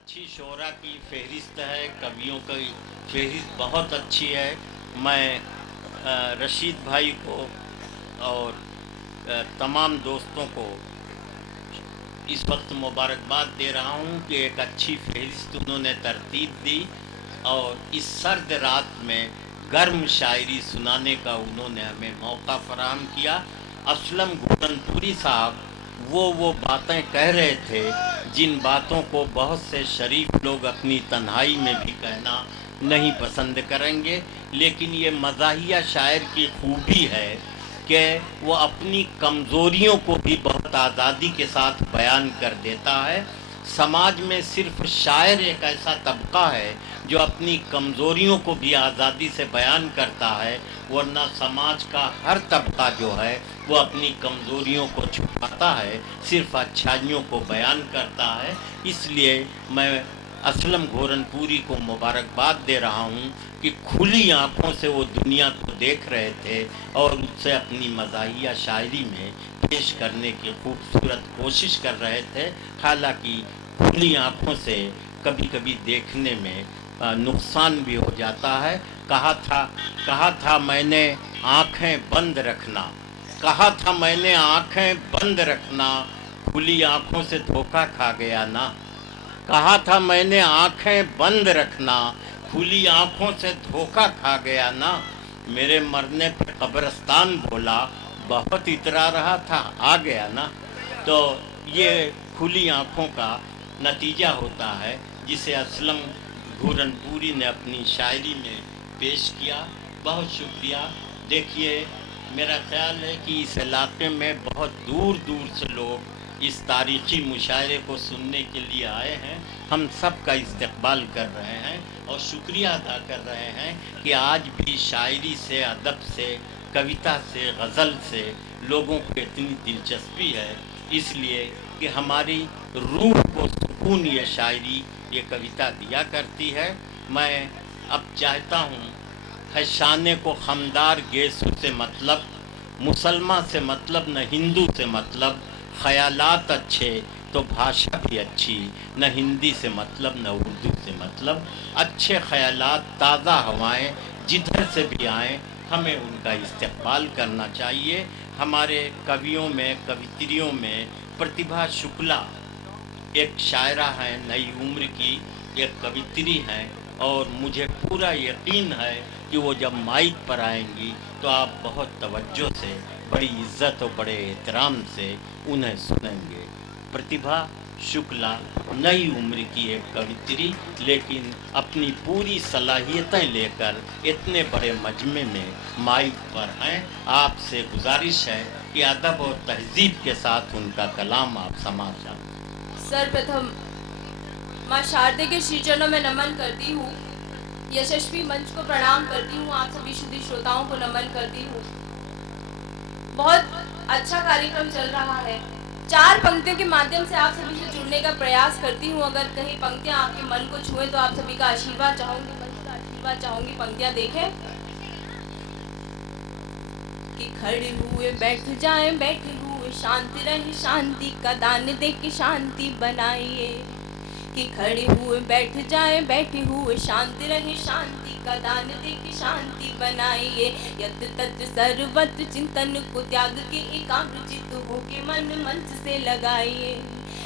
अच्छी शोरा की फहरिस्त है, कवियों की फहरिस्त बहुत अच्छी है। मैं रशीद भाई को और तमाम दोस्तों को इस वक्त मुबारकबाद दे रहा हूँ कि एक अच्छी फहरिस्त उन्होंने तरतीब दी और इस सर्द रात में गर्म शायरी सुनाने का उन्होंने हमें मौका फराहम किया। असलम घोरनपुरी साहब वो बातें कह रहे थे जिन बातों को बहुत से शरीफ लोग अपनी तन्हाई में भी कहना नहीं पसंद करेंगे, लेकिन ये मज़ाहिया शायर की खूबी है कि वो अपनी कमज़ोरियों को भी बहुत आज़ादी के साथ बयान कर देता है। समाज में सिर्फ शायर एक ऐसा तबका है जो अपनी कमज़ोरियों को भी आज़ादी से बयान करता है, वरना समाज का हर तबका जो है वो अपनी कमज़ोरियों को छुपाता है, सिर्फ अच्छाइयों को बयान करता है। इसलिए मैं असलम घोरनपुरी को मुबारकबाद दे रहा हूँ कि खुली आँखों से वो दुनिया को देख रहे थे और उससे अपनी मज़ाहिया शायरी में पेश करने की खूबसूरत कोशिश कर रहे थे। हालांकि खुली आँखों से कभी कभी देखने में नुकसान भी हो जाता है। कहा था मैंने आँखें बंद रखना, कहा था मैंने आँखें बंद रखना, खुली आँखों से धोखा खा गया ना। कहा था मैंने आँखें बंद रखना, खुली आँखों से धोखा खा गया ना। मेरे मरने पर कब्रिस्तान बोला, बहुत इतरा रहा था आ गया ना। तो ये खुली आँखों का नतीजा होता है जिसे असलम घोरनपुरी ने अपनी शायरी में पेश किया। बहुत शुक्रिया। देखिए, मेरा ख्याल है कि इस इलाके में बहुत दूर दूर से लोग इस तारीख़ी मुशायरे को सुनने के लिए आए हैं। हम सब का इस्तकबाल कर रहे हैं और शुक्रिया अदा कर रहे हैं कि आज भी शायरी से, अदब से, कविता से, गज़ल से लोगों को इतनी दिलचस्पी है, इसलिए कि हमारी रूह को सुकून ये शायरी, ये कविता दिया करती है। मैं अब चाहता हूँ है शाने को खमदार गेसू से मतलब, मुसलमान से मतलब न हिंदू से मतलब, ख़यालात अच्छे तो भाषा भी अच्छी, न हिंदी से मतलब न उर्दू से मतलब। अच्छे ख़यालात, ताज़ा हवाएं जिधर से भी आएँ, हमें उनका इस्तकबाल करना चाहिए। हमारे कवियों में, कवित्रियों में प्रतिभा शुक्ला एक शायरा हैं, नई उम्र की एक कवित्री हैं, और मुझे पूरा यकीन है कि वो जब माइक पर आएंगी तो आप बहुत तवज्जो से, बड़ी इज्जत और बड़े एहतराम से उन्हें सुनेंगे। प्रतिभा शुक्ला नई उम्र की एक कवित्री, लेकिन अपनी पूरी सलाहियतें लेकर इतने बड़े मजमे में माइक पर हैं। आपसे गुजारिश है कि अदब और तहजीब के साथ उनका कलाम आप समाजा। सर्वप्रथम माँ शारदे के श्री चरणों में नमन करती हूँ। यशस्वी मंच को प्रणाम करती हूँ। आप सभी शुद्ध श्रोताओं को नमन करती हूँ। बहुत अच्छा कार्यक्रम चल रहा है। 4 पंक्तियों के माध्यम से आप सभी से जुड़ने का प्रयास करती हूँ। अगर कहीं पंक्तियाँ आपके मन को छुए तो आप सभी का आशीर्वाद चाहूंगी, मंच का आशीर्वाद चाहूंगी। पंक्तियाँ देखें कि खड़े हुए बैठ जाएं, बैठे हुए शांत रहे, शांति का दान दे के शांति बनाइए। कि खड़े हुए बैठ जाएं, बैठे हुए शांत रहे, शांति का दान दे के शांति बनाइए। यत तत सर्वत्र चिंतन को त्याग के एकाग्रचित होके मन मंच से लगाइए।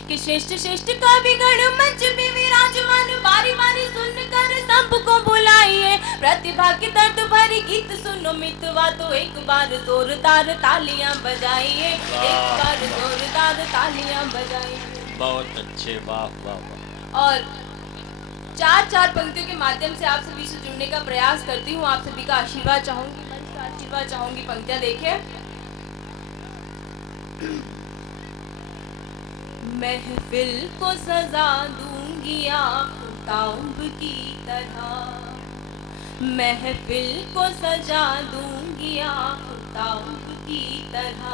कि श्रेष्ठ श्रेष्ठ कविगण मंच पे विराजमान, बारी बारी सुनकर सबको बुलाइए। प्रतिभा की दर्द भरी गीत सुनो मितवा, तो एक बार जोरदार तालियां बजाइए, एक बार जोरदार तालियां बजाइए। बहुत अच्छे, वाह वाह वाह। और 4 पंक्तियों के माध्यम से आप सभी से जुड़ने का प्रयास करती हूँ। आप सभी का आशीर्वाद चाहूंगी, मंच का आशीर्वाद चाहूंगी। पंक्तियां देखें। महफिल को सजा दूंगी आफताब की तरह, महफिल को सजा दूंगी आफताब की तरह,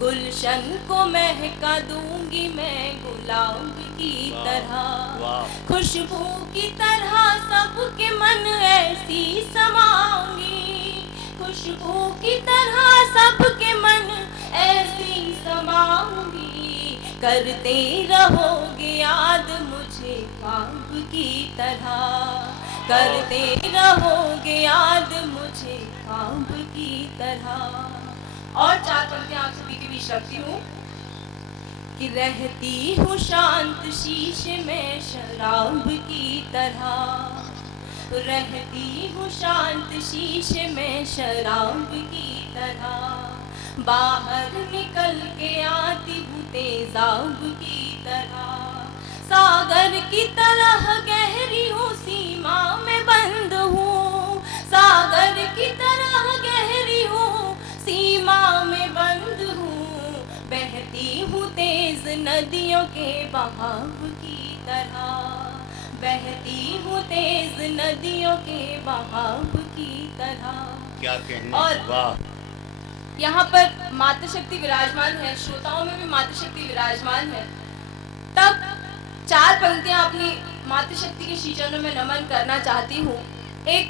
गुलशन को महका दूंगी मैं गुलाब की तरह, खुशबू की तरह सबके मन ऐसी समाऊंगी, खुशबू की तरह सबके मन ऐसी समाऊंगी। करते रहोगे याद मुझे की तरह, करते रहोगे याद मुझे ख्वाब की तरह। और 4 पंक्तियां आप सभी के बीच रखती हूँ कि रहती हूँ शांत शीशे में शराब की तरह, रहती हूँ शांत शीशे में शराब की तरह, बाहर निकल के आती हूँ तेजाब की तरह, सागर की तरह गहरी हूँ सीमा में बंद हूँ, सागर की तरह गहरी हूँ सीमा में बंद हूँ, बहती हूँ तेज नदियों के बहाव की तरह, बहती हूँ तेज नदियों के बहाव की तरह। क्या कहने, और वाह। यहाँ पर मातृ शक्ति विराजमान है, श्रोताओं में भी मातृ शक्ति विराजमान है। तब 4 पंक्तियां अपनी मातृ शक्ति के श्री चरणों में नमन करना चाहती हूँ। एक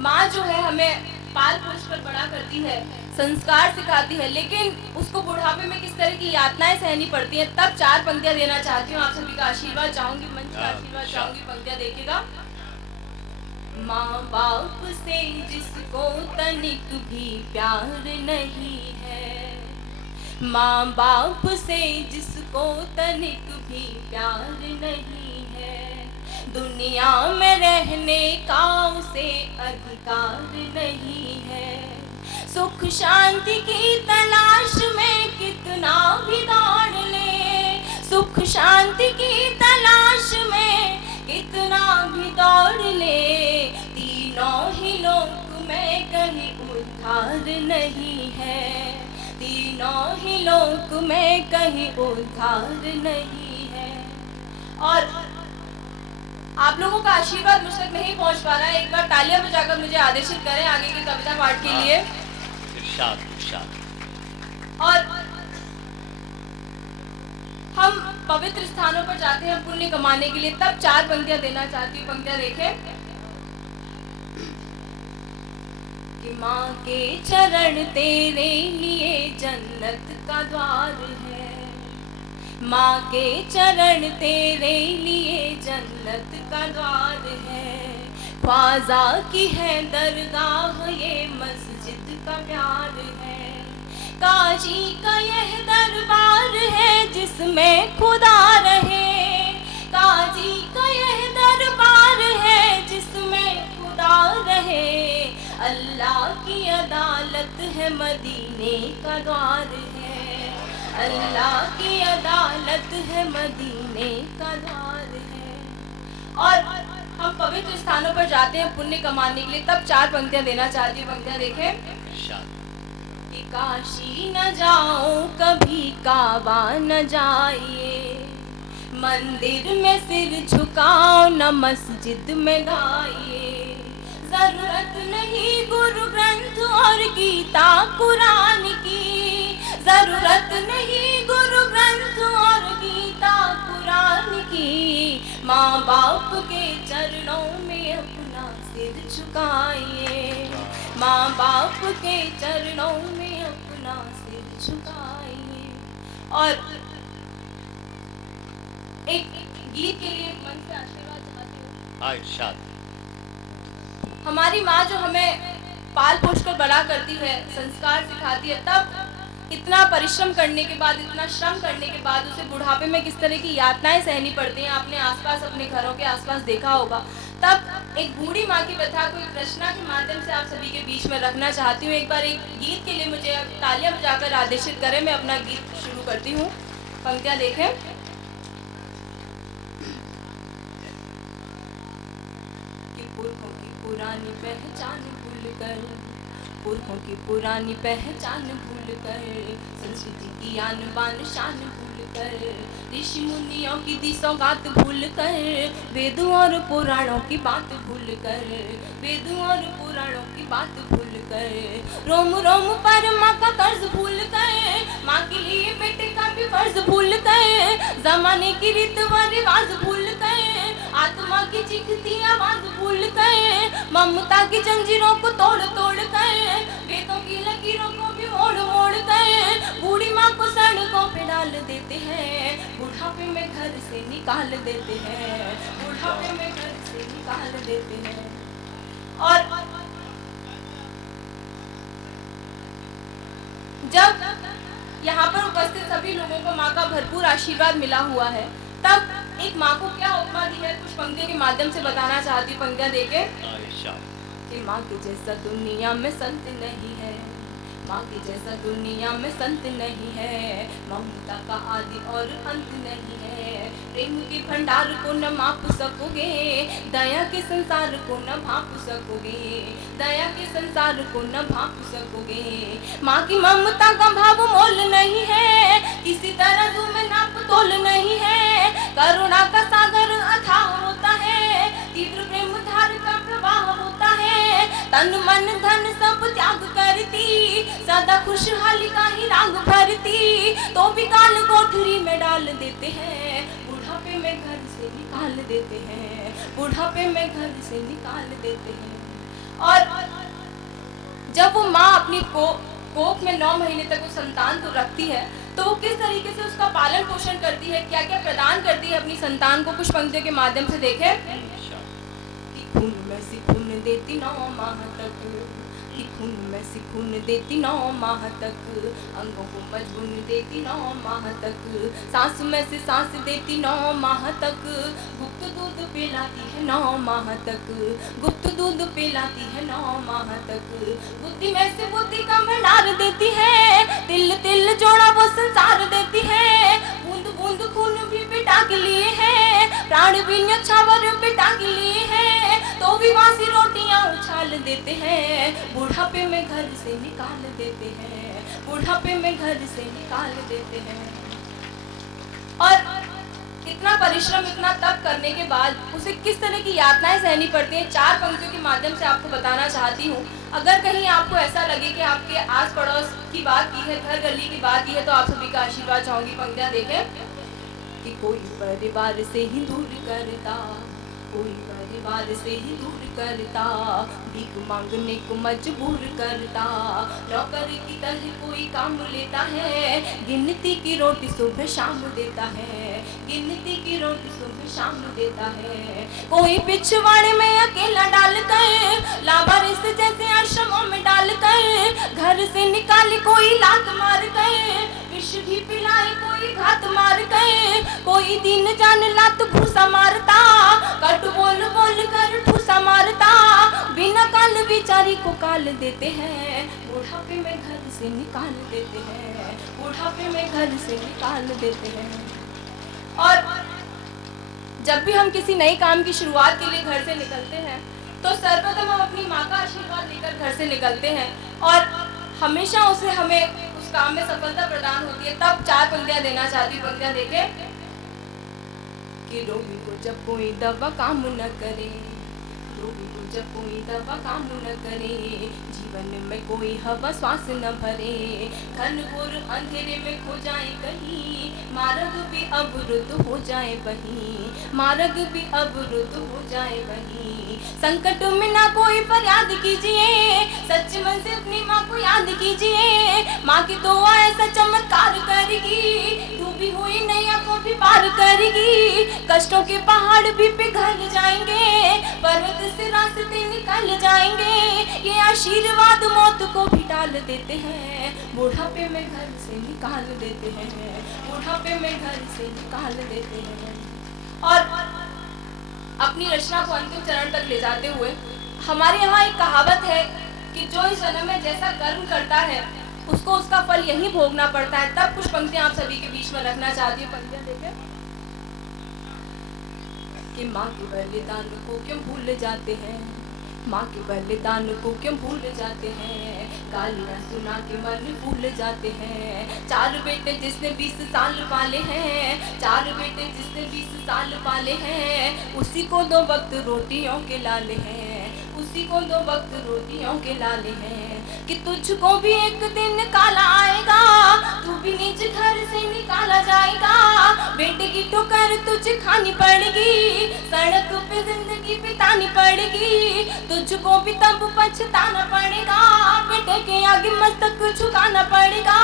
माँ जो है हमें पाल पोष कर बड़ा करती है, संस्कार सिखाती है, लेकिन उसको बुढ़ापे में किस तरह की यातनाएं सहनी पड़ती हैं, तब 4 पंक्तियां देना चाहती हूँ। आप सभी का आशीर्वाद चाहूंगी, मंच का आशीर्वाद चाहूंगी। पंक्तियां देखिएगा। माँ बाप से जिसको तनिक भी प्यार नहीं है, माँ बाप से जिसको तनिक भी प्यार नहीं है, दुनिया में रहने का उसे अधिकार नहीं है, सुख शांति की तलाश में कितना भी दौड़ ले, सुख शांति की तलाश में कितना भी दौड़ ले, तीनों ही लोक में कहीं उद्धार नहीं है, तीनों ही लोक में कहीं उद्धार नहीं है। और आप लोगों का आशीर्वाद मुझ तक नहीं पहुंच पा रहा है, एक बार तालियां बजाकर मुझे आदेशित करें आगे की कविता पाठ के लिए। इरशाद, इरशाद। और हम पवित्र स्थानों पर जाते हैं पुण्य कमाने के लिए, तब 4 पंक्तियां देना चाहती हूँ। पंक्तियां देखें कि माँ के चरण तेरे लिए जन्नत का द्वार है, माँ के चरण तेरे लिए जन्नत का द्वार है, ख्वाजा की है दरगाह ये मस्जिद का प्यार है, काजी का यह दरबार है जिसमें खुदा रहे, काजी का यह दरबार है जिसमें खुदा रहे, अल्लाह की अदालत है मदीने का द्वार है, अल्लाह की अदालत है मदीने का द्वार है। और हम पवित्र स्थानों पर जाते हैं पुण्य कमाने के लिए, तब 4 पंक्तियां देना चाहती हूँ। पंक्तियां देखें कि काशी न जाओ कभी काबा न जाइए, मंदिर में सिर झुकाओ न मस्जिद में गाइए, जरूरत नहीं गुरु ग्रंथ और गीता कुरान की, जरूरत नहीं गुरु ग्रंथ और गीता कुरान की, माँ बाप के चरणों में अपना सिर झुकाइए, माँ बाप के चरणों में अपना सिर झुकाइए। और एक गीत के लिए मन से आशीर्वाद चाहती हूँ। हाँ, इरशाद। हमारी माँ जो हमें पाल पोष कर बड़ा करती है, संस्कार सिखाती है, तब इतना परिश्रम करने के बाद, इतना श्रम करने के बाद उसे बुढ़ापे में किस तरह की यातनाएं सहनी पड़ती हैं, आपने आसपास अपने घरों के आसपास देखा होगा। तब एक बूढ़ी माँ की व्यथा को एक रचना के माध्यम से आप सभी के बीच में रखना चाहती हूँ। एक बार एक गीत के लिए मुझे तालियां बजाकर आदेशित करें, मैं अपना गीत शुरू करती हूँ। पंक्तियां देखें कि पुरखों की पुरानी पहचान भूलकर, पुरखों की पुरानी पहचान भूलकर, संस्कृति की आन बान शान भूलकर, ऋषि मुनियों की दी सौगात भूलकर, वेदों और पुराणों की बात भूलकर, वेदों और पुराणों की बात भूलकर, रोम रोम पर माँ का कर्ज भूलकर, माँ के लिए बेटे का भी फर्ज भूलकर, जमाने की रीत व रिवाज भूलकर, आत्मा की चीखती आवाज भूलकर, ममता की जंजीरों को तोड़ तोड़ कर, वेदों की लकीरों को भी मोड़ मोड़ कर, बूढ़ी माँ को सड़कों पे डाल देते हैं, बुढ़ापे में घर से निकाल देते हैं, बुढ़ापे में घर से निकाल देते हैं। और जब यहाँ पर उपस्थित सभी लोगों को माँ का भरपूर आशीर्वाद मिला हुआ है, तब एक माँ को क्या उपमा दी है कुछ पंक्तियों के माध्यम से बताना चाहती हूँ, पंक्तियाँ देके कि माँ के जैसा दुनिया में संत नहीं है, माँ के जैसा दुनिया में संत नहीं है, ममता का आदि और अंत नहीं है, प्रेम के भंडार को न माप सकोगे, दया के संसार को न भाप सकोगे, दया के संसार को न भाप सकोगे। माँ की ममता का भाव मोल नहीं है, किसी तरह में नाप तोल नहीं है, करुणा का सागर अथाह होता है, तीव्र प्रेम धार का प्रवाह होता है, तन मन धन सब त्याग करती, सदा खुशहाली का ही राग भरती, तो भी काल कोठरी में डाल देते हैं, बुढ़ापे में घर से निकाल देते हैं, बुढ़ापे में घर से निकाल देते हैं। और जब वो माँ अपनी कोख में 9 महीने तक उस संतान को रखती है, तो वो किस तरीके से उसका पालन पोषण करती है, क्या क्या प्रदान करती है अपनी संतान को, कुछ पंक्तियों के माध्यम से देखें। खून में से खून देती 9 माह तक, कि खून में से खून देती 9 माह तक, अंगों को मजबून देती 9 माह तक, सांस में से सांस देती 9 माह तक, गुप्त दूध पिलाती है 9 माह तक, गुप्त दूध पिलाती है 9 माह तक, बुद्धि में से बुद्धि का भंडार देती है, तिल तिल जोड़ा वो संसार देती है, बूंद बूंद खून भी पिटा के लिए है, प्राण भी न्यौछावर पिटा के लिए है, तो भी बासी रोटियां उछाल देते हैं, बुढ़ापे में घर से निकाल देते हैं, बुढ़ापे में घर से निकाल देते हैं। और इतना परिश्रम इतना तप करने के बाद उसे किस तरह की यातनाएं सहनी पड़ती हैं, 4 पंक्तियों के माध्यम से आपको बताना चाहती हूँ। अगर कहीं आपको ऐसा लगे कि आपके आस पड़ोस की बात की है, घर गली की बात की है, तो आप सभी का आशीर्वाद चाहूंगी। पंक्तियां देखें कि कोई परिवार से ही दूर करता, कोई परिवार से ही दूर करता, भीख मांगने को मजबूर करता, नौकर की तरह कोई काम लेता है, गिनती की रोटी सुबह शाम देता है, गिनती की रोटी सुबह शाम देता है, कोई पिछवाड़े में अकेला डालकर, लावारिस जैसे आश्रमों में डालकर, घर से निकाले कोई लात मार कर, विष भी पिलाए कोई घात मार कर, कोई दिन जान लात भूसा मारता, कट बोल बोल कर ठूसा मारता, बिना काल बेचारी को काल देते हैं, बुढ़ापे में घर से निकाल देते हैं, बुढ़ापे में घर से निकाल देते हैं। और जब भी हम किसी नए काम की शुरुआत के लिए घर से निकलते हैं, तो सर्वप्रथम हम अपनी माँ का आशीर्वाद लेकर घर से निकलते हैं, और हमेशा उसे हमें उस काम में सफलता प्रदान होती है। तब 4 पंक्तियां देना चाहती हूँ, पंक्तियां देखें कि रोगी को जब कोई दवा काम न करे, रोगी को जब कोई दवा काम न करे, जीवन में कोई हवा श्वास न भरे, घनघोर अंधेरे में खो जाए कहीं, मार्ग भी अवरुद्ध हो जाए वहीं, मार्ग भी अवरुद्ध हो जाए वहीं, संकट में ना कोई फरियाद कीजिए, सच्चे मन से अपनी माँ को याद कीजिए, माँ की दुआ ऐसा चमत्कार करेगी, डूबी हुई नैया को भी पार करेगी, कष्टों के पहाड़ भी पिघल जाएंगे, पर्वत से रास्ते निकल जाएंगे, ये आशीर्वाद मौत को भी टाल देते हैं, बुढ़ापे में घर से निकाल देते हैं, बुढ़ापे में घर से निकाल देते हैं। और अपनी रचना को अंतिम चरण तक ले जाते हुए हमारे यहाँ एक कहावत है कि जो इस जन्म में जैसा कर्म करता है उसको उसका फल यही भोगना पड़ता है। तब कुछ पंक्तियां आप सभी के बीच में रखना चाहती हूँ। पंक्तियां देखें कि माँ के बलिदान को क्यों भूल जाते हैं, माँ के बलिदान को क्यों भूल जाते हैं, गालियाँ सुना के मन भूल जाते हैं, 4 बेटे जिसने 20 साल पाले हैं, 4 बेटे जिसने 20 साल पाले हैं, उसी को 2 वक्त रोटियों के लाले हैं, उसी को 2 वक्त रोटियों के लाले हैं, कि तुझको भी एक दिन काला आएगा, तू भी निज घर से निकाला जाएगा, बेटे की ठोकर तुझे खानी पड़ेगी, सड़क पे जिंदगी बितानी पड़ेगी, तुझको भी तब पछताना पड़ेगा, बेटे के आगे मस्तक झुकाना पड़ेगा,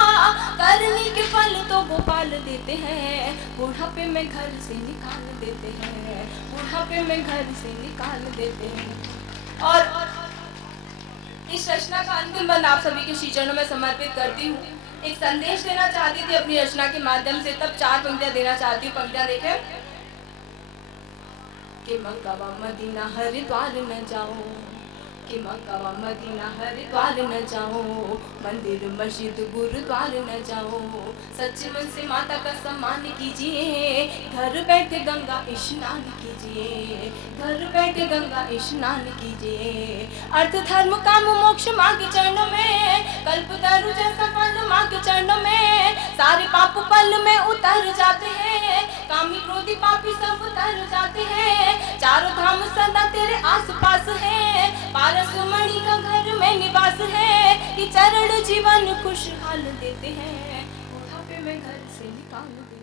करने के फल तो गोपाल देते हैं, बुढ़ापे में घर से निकाल देते हैं, बुढ़ापे में घर से निकाल देते हैं। और इस रचना का अंतिम बंद आप सभी के श्री चरणों में समर्पित करती हूँ। एक संदेश देना चाहती थी अपनी रचना के माध्यम से, तब 4 पंक्तियां देना चाहती हूँ। पंक्तियां देखें कि मक्का व मदीना हरिद्वार न जाओ, कि मक्का व मदीना हरिद्वार न जाओ, मंदिर मस्जिद गुरुद्वार न जाओ, सच्चे मन से माता का सम्मान कीजिए, घर बैठे गंगा स्नान कीजिए, घर बैठे गंगा स्नान कीजिए। अर्थ धर्म काम मोक्ष माँ के चरणों में, कल्प तरु जैसा फल माँ के चरणों में, सारे पाप पल में उतर जाते हैं, कामी क्रोधी पापी सब उतर जाते हैं, चारों धाम सदा तेरे आस पास है, पारस मणि का घर में निवास है, ये चरण जीवन खुशहाल देते हैं, बुढ़ापे में घर से निकाल देते हैं।